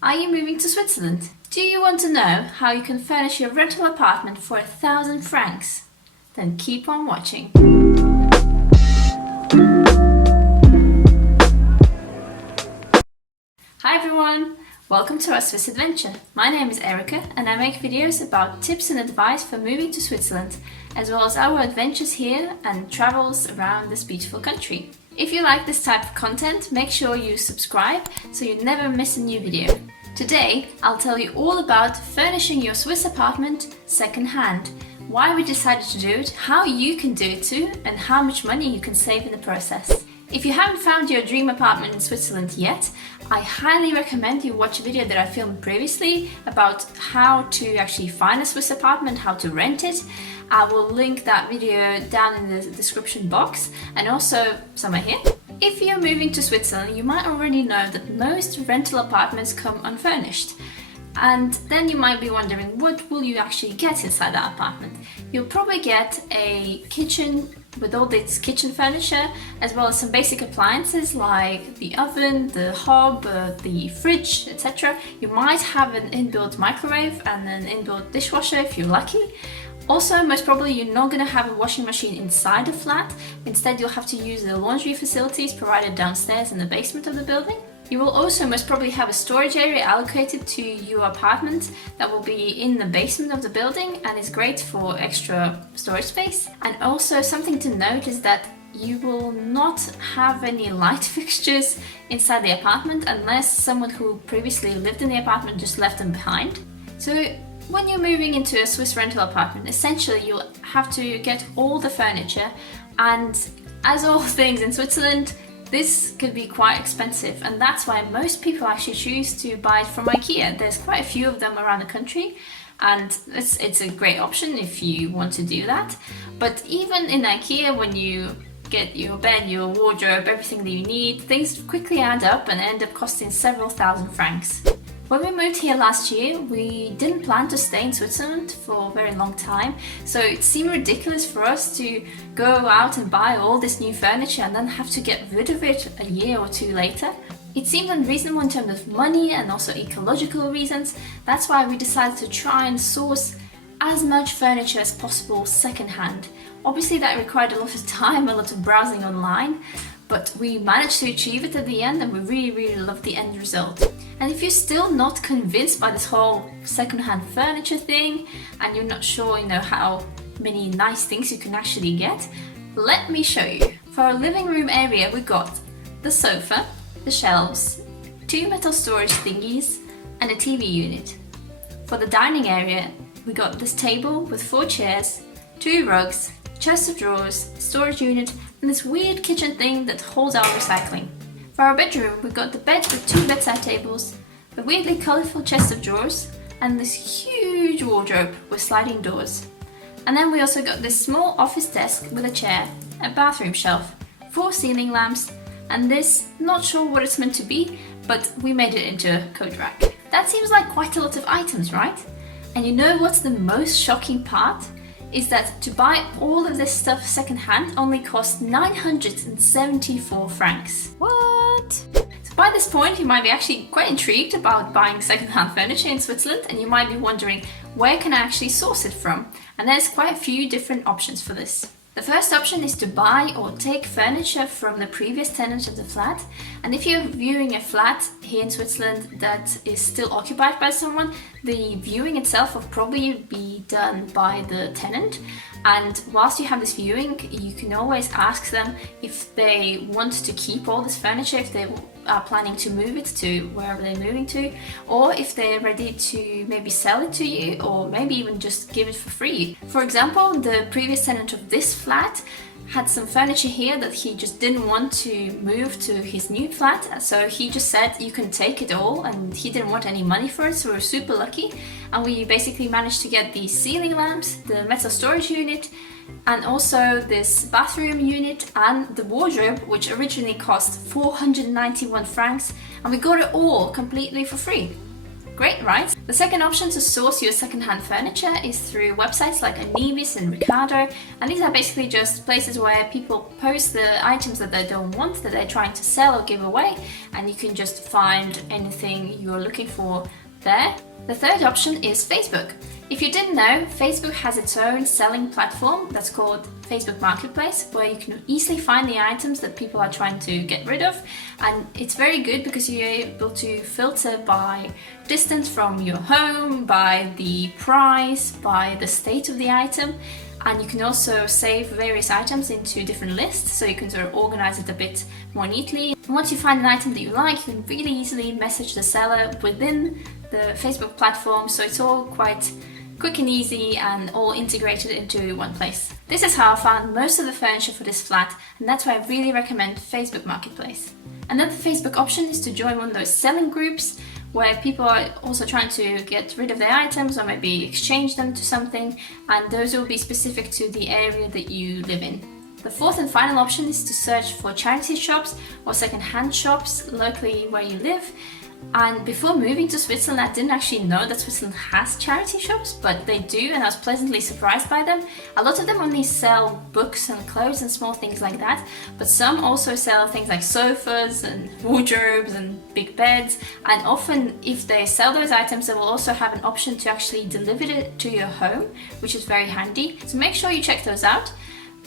Are you moving to Switzerland? Do you want to know how you can furnish your rental apartment for 1,000 francs? Then keep on watching. Hi everyone! Welcome to our Swiss adventure. My name is Erica and I make videos about tips and advice for moving to Switzerland, as well as our adventures here and travels around this beautiful country. If you like this type of content, make sure you subscribe so you never miss a new video. Today, I'll tell you all about furnishing your Swiss apartment second-hand, why we decided to do it, how you can do it too, and how much money you can save in the process. If you haven't found your dream apartment in Switzerland yet, I highly recommend you watch a video that I filmed previously about how to actually find a Swiss apartment, how to rent it. I will link that video down in the description box and also somewhere here. If you're moving to Switzerland, you might already know that most rental apartments come unfurnished. And then you might be wondering, what will you actually get inside that apartment? You'll probably get a kitchen with all its kitchen furniture, as well as some basic appliances like the oven, the hob, the fridge, etc. You might have an inbuilt microwave and an inbuilt dishwasher if you're lucky. Also, most probably you're not going to have a washing machine inside the flat. Instead, you'll have to use the laundry facilities provided downstairs in the basement of the building. You will also most probably have a storage area allocated to your apartment that will be in the basement of the building and is great for extra storage space. And also something to note is that you will not have any light fixtures inside the apartment unless someone who previously lived in the apartment just left them behind. So when you're moving into a Swiss rental apartment, essentially you'll have to get all the furniture, and as all things in Switzerland, this could be quite expensive, and that's why most people actually choose to buy it from IKEA. There's quite a few of them around the country, and it's a great option if you want to do that. But even in IKEA, when you get your bed, your wardrobe, everything that you need, things quickly add up and end up costing several thousand francs. When we moved here last year, we didn't plan to stay in Switzerland for a very long time, so it seemed ridiculous for us to go out and buy all this new furniture and then have to get rid of it a year or two later. It seemed unreasonable in terms of money and also ecological reasons. That's why we decided to try and source as much furniture as possible secondhand. Obviously that required a lot of time, a lot of browsing online, but we managed to achieve it at the end and we really loved the end result. And if you're still not convinced by this whole second-hand furniture thing and you're not sure, how many nice things you can actually get, let me show you. For our living room area, we got the sofa, the shelves, 2 metal storage thingies, and a TV unit. For the dining area, we got this table with 4 chairs, 2 rugs, chest of drawers, storage unit, and this weird kitchen thing that holds our recycling. For our bedroom, we got the bed with 2 bedside tables, the weirdly colourful chest of drawers, and this huge wardrobe with sliding doors. And then we also got this small office desk with a chair, a bathroom shelf, 4 ceiling lamps, and this, not sure what it's meant to be, but we made it into a coat rack. That seems like quite a lot of items, right? And you know what's the most shocking part? Is that to buy all of this stuff secondhand only cost 974 francs. What? So by this point you might be actually quite intrigued about buying secondhand furniture in Switzerland, and you might be wondering, where can I actually source it from? And there's quite a few different options for this. The first option is to buy or take furniture from the previous tenant of the flat. And if you're viewing a flat here in Switzerland that is still occupied by someone, the viewing itself will probably be done by the tenant. And whilst you have this viewing, you can always ask them if they want to keep all this furniture, if they are planning to move it to wherever they're moving to, or if they're ready to maybe sell it to you, or maybe even just give it for free. For example, the previous tenant of this flat had some furniture here that he just didn't want to move to his new flat, so he just said you can take it all, and he didn't want any money for it, so we were super lucky. And we basically managed to get the ceiling lamps, the metal storage unit, and also this bathroom unit and the wardrobe, which originally cost 491 francs, and we got it all completely for free. Great, right? The second option to source your second-hand furniture is through websites like Anibis and Ricardo, and these are basically just places where people post the items that they don't want, that they're trying to sell or give away, and you can just find anything you're looking for there. The third option is Facebook. If you didn't know, Facebook has its own selling platform that's called Facebook Marketplace, where you can easily find the items that people are trying to get rid of, and it's very good because you're able to filter by distance from your home, by the price, by the state of the item, and you can also save various items into different lists, so you can sort of organize it a bit more neatly. And once you find an item that you like, you can really easily message the seller within the Facebook platform, so it's all quite quick and easy and all integrated into one place. This is how I found most of the furniture for this flat, and that's why I really recommend Facebook Marketplace. Another Facebook option is to join one of those selling groups where people are also trying to get rid of their items or maybe exchange them to something, and those will be specific to the area that you live in. The fourth and final option is to search for charity shops or second-hand shops locally where you live. And before moving to Switzerland, I didn't actually know that Switzerland has charity shops, but they do, and I was pleasantly surprised by them. A lot of them only sell books and clothes and small things like that, but some also sell things like sofas and wardrobes and big beds, and often if they sell those items, they will also have an option to actually deliver it to your home, which is very handy. So make sure you check those out.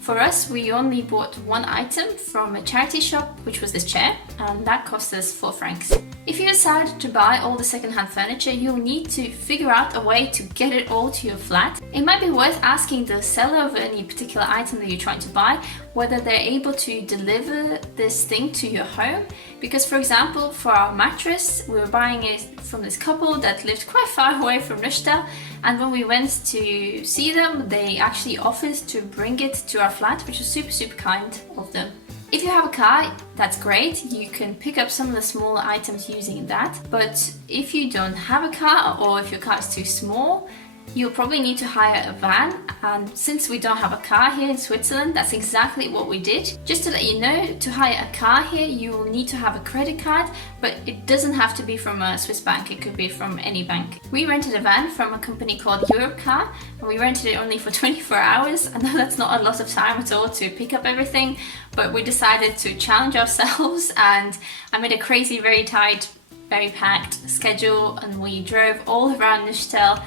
For us, we only bought one item from a charity shop, which was this chair, and that cost us 4 francs. If you decide to buy all the second-hand furniture, you'll need to figure out a way to get it all to your flat. It might be worth asking the seller of any particular item that you're trying to buy whether they're able to deliver this thing to your home. Because, for example, for our mattress, we were buying it from this couple that lived quite far away from Neuchâtel, and when we went to see them, they actually offered to bring it to our flat, which was super kind of them. If you have a car, that's great, you can pick up some of the smaller items using that, but if you don't have a car or if your car is too small, you'll probably need to hire a van, and since we don't have a car here in Switzerland, that's exactly what we did. Just to let you know, to hire a car here, you will need to have a credit card, but it doesn't have to be from a Swiss bank, it could be from any bank. We rented a van from a company called Europcar, and we rented it only for 24 hours. I know that's not a lot of time at all to pick up everything, but we decided to challenge ourselves, and I made a crazy, very tight, very packed schedule, and we drove all around Neuchâtel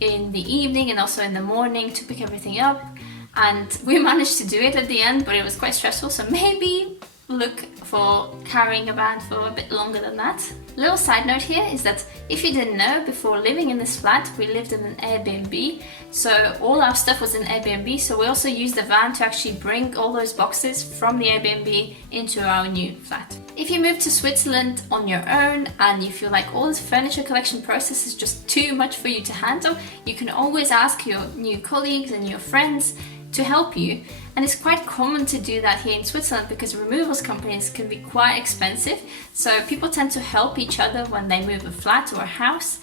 in the evening and also in the morning to pick everything up, and we managed to do it at the end, but it was quite stressful, so maybe look for carrying a van for a bit longer than that. Little side note here is that if you didn't know, before living in this flat we lived in an Airbnb, so all our stuff was in Airbnb, so we also used the van to actually bring all those boxes from the Airbnb into our new flat. If you move to Switzerland on your own and you feel like all this furniture collection process is just too much for you to handle, you can always ask your new colleagues and your friends to help you. And it's quite common to do that here in Switzerland because removals companies can be quite expensive, so people tend to help each other when they move a flat or a house.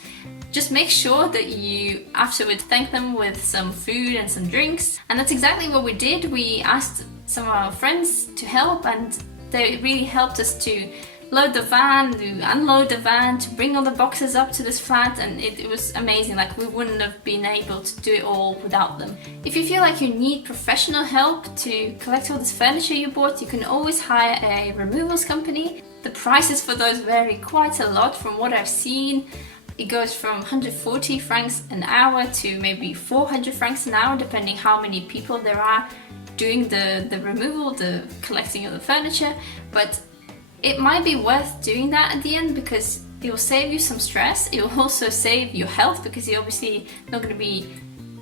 Just make sure that you afterwards thank them with some food and some drinks, and that's exactly what we did. We asked some of our friends to help, and they really helped us to load the van, to unload the van, to bring all the boxes up to this flat, and it was amazing. Like, we wouldn't have been able to do it all without them. If you feel like you need professional help to collect all this furniture you bought, you can always hire a removals company. The prices for those vary quite a lot from what I've seen. It goes from 140 francs an hour to maybe 400 francs an hour, depending how many people there are doing the removal, the collecting of the furniture. But it might be worth doing that at the end because it will save you some stress. It will also save your health because you're obviously not going to be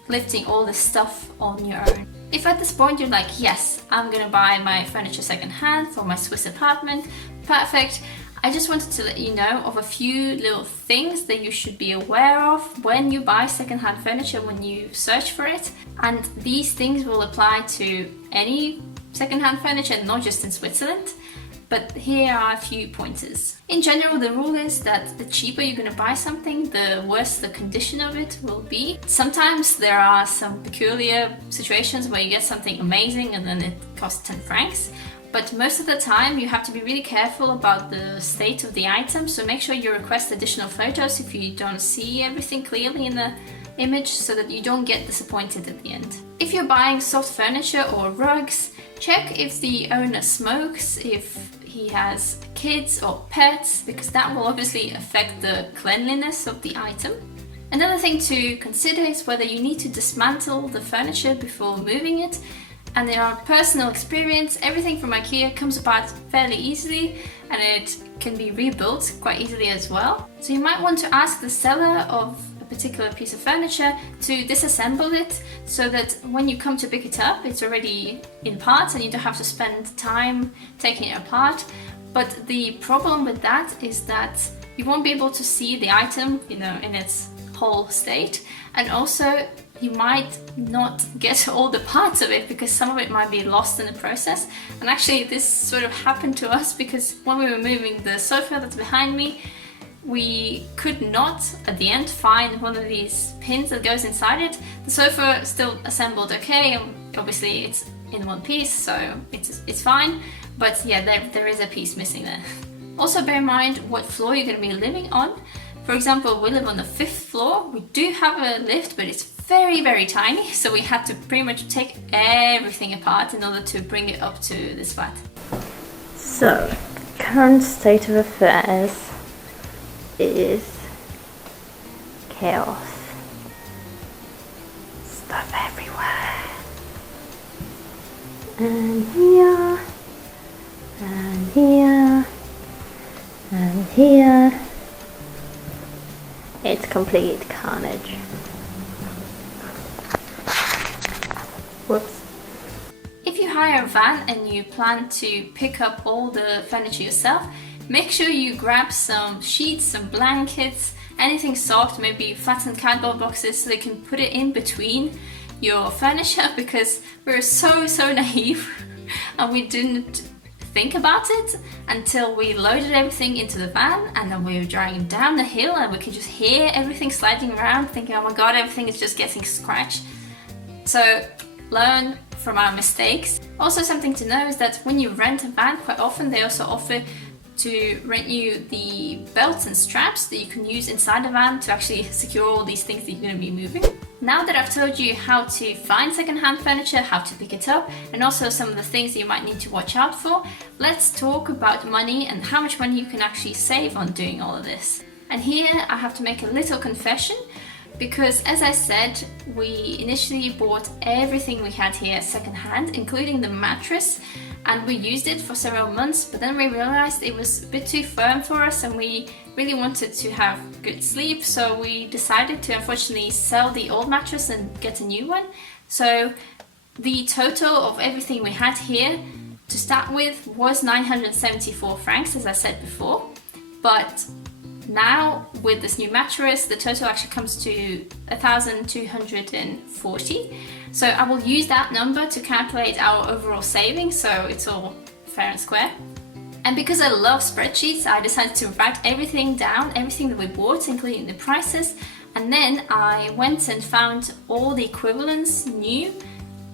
lifting all this stuff on your own. If at this point you're like, yes, I'm going to buy my furniture second-hand for my Swiss apartment, perfect. I just wanted to let you know of a few little things that you should be aware of when you buy second-hand furniture, when you search for it. And these things will apply to any second-hand furniture, not just in Switzerland. But here are a few pointers. In general, the rule is that the cheaper you're going to buy something, the worse the condition of it will be. Sometimes there are some peculiar situations where you get something amazing and then it costs 10 francs. but most of the time you have to be really careful about the state of the item, so make sure you request additional photos if you don't see everything clearly in the image, so that you don't get disappointed at the end. If you're buying soft furniture or rugs, check if the owner smokes, if he has kids or pets, because that will obviously affect the cleanliness of the item. Another thing to consider is whether you need to dismantle the furniture before moving it. And in our personal experience, everything from IKEA comes apart fairly easily, and it can be rebuilt quite easily as well. So you might want to ask the seller of a particular piece of furniture to disassemble it, so that when you come to pick it up, it's already in parts and you don't have to spend time taking it apart. But the problem with that is that you won't be able to see the item, in its whole state, and also you might not get all the parts of it because some of it might be lost in the process. And actually this sort of happened to us, because when we were moving the sofa that's behind me, we could not at the end find one of these pins that goes inside it. The sofa still assembled okay, and obviously it's in one piece, so it's fine, but yeah, there is a piece missing there. Also bear in mind what floor you're going to be living on. For example, we live on the 5th floor. We do have a lift, but it's very, very tiny, so we had to pretty much take everything apart in order to bring it up to this flat. So, current state of affairs is chaos. Stuff everywhere. And here, and here, and here. It's complete carnage. Whoops. If you hire a van and you plan to pick up all the furniture yourself, make sure you grab some sheets, some blankets, anything soft, maybe flattened cardboard boxes, so they can put it in between your furniture, because we're so naive and we didn't think about it until we loaded everything into the van, and then we were driving down the hill and we could just hear everything sliding around, thinking, oh my god, everything is just getting scratched. So learn from our mistakes. Also, something to know is that when you rent a van, quite often they also offer to rent you the belts and straps that you can use inside the van to actually secure all these things that you're going to be moving. Now that I've told you how to find second-hand furniture, how to pick it up, and also some of the things that you might need to watch out for, let's talk about money and how much money you can actually save on doing all of this. And here I have to make a little confession, because as I said, we initially bought everything we had here second-hand, including the mattress, and we used it for several months, but then we realized it was a bit too firm for us and we really wanted to have good sleep, so we decided to unfortunately sell the old mattress and get a new one. So the total of everything we had here to start with was 974 francs, as I said before, but now with this new mattress the total actually comes to 1,240. So I will use that number to calculate our overall savings, so it's all fair and square. And because I love spreadsheets, I decided to write everything down, everything that we bought, including the prices, and then I went and found all the equivalents new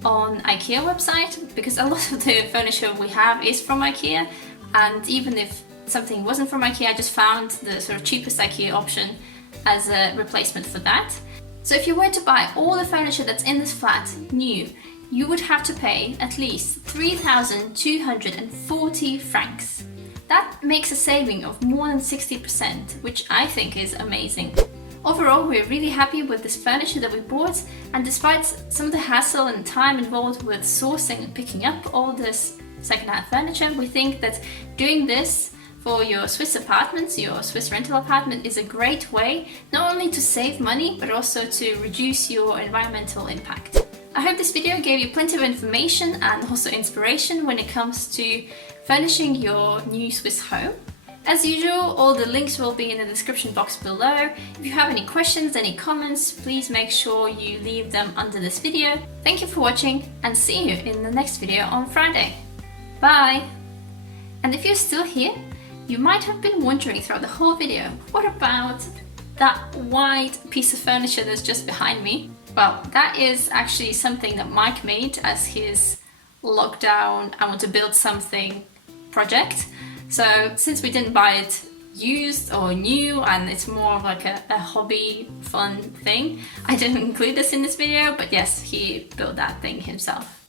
on IKEA website, because a lot of the furniture we have is from IKEA, and even if something wasn't from IKEA, I just found the sort of cheapest IKEA option as a replacement for that. So if you were to buy all the furniture that's in this flat new, you would have to pay at least 3,240 francs. That makes a saving of more than 60%, which I think is amazing. Overall, we're really happy with this furniture that we bought, and despite some of the hassle and time involved with sourcing and picking up all this second-hand furniture, we think that doing this for your Swiss apartments, your Swiss rental apartment, is a great way not only to save money but also to reduce your environmental impact. I hope this video gave you plenty of information and also inspiration when it comes to furnishing your new Swiss home. As usual, all the links will be in the description box below. If you have any questions, any comments, please make sure you leave them under this video. Thank you for watching, and see you in the next video on Friday. Bye! And if you're still here, you might have been wondering throughout the whole video, what about that white piece of furniture that's just behind me? Well, that is actually something that Mike made as his lockdown, I want to build something project. So since we didn't buy it used or new and it's more of like a hobby fun thing, I didn't include this in this video, but yes, he built that thing himself.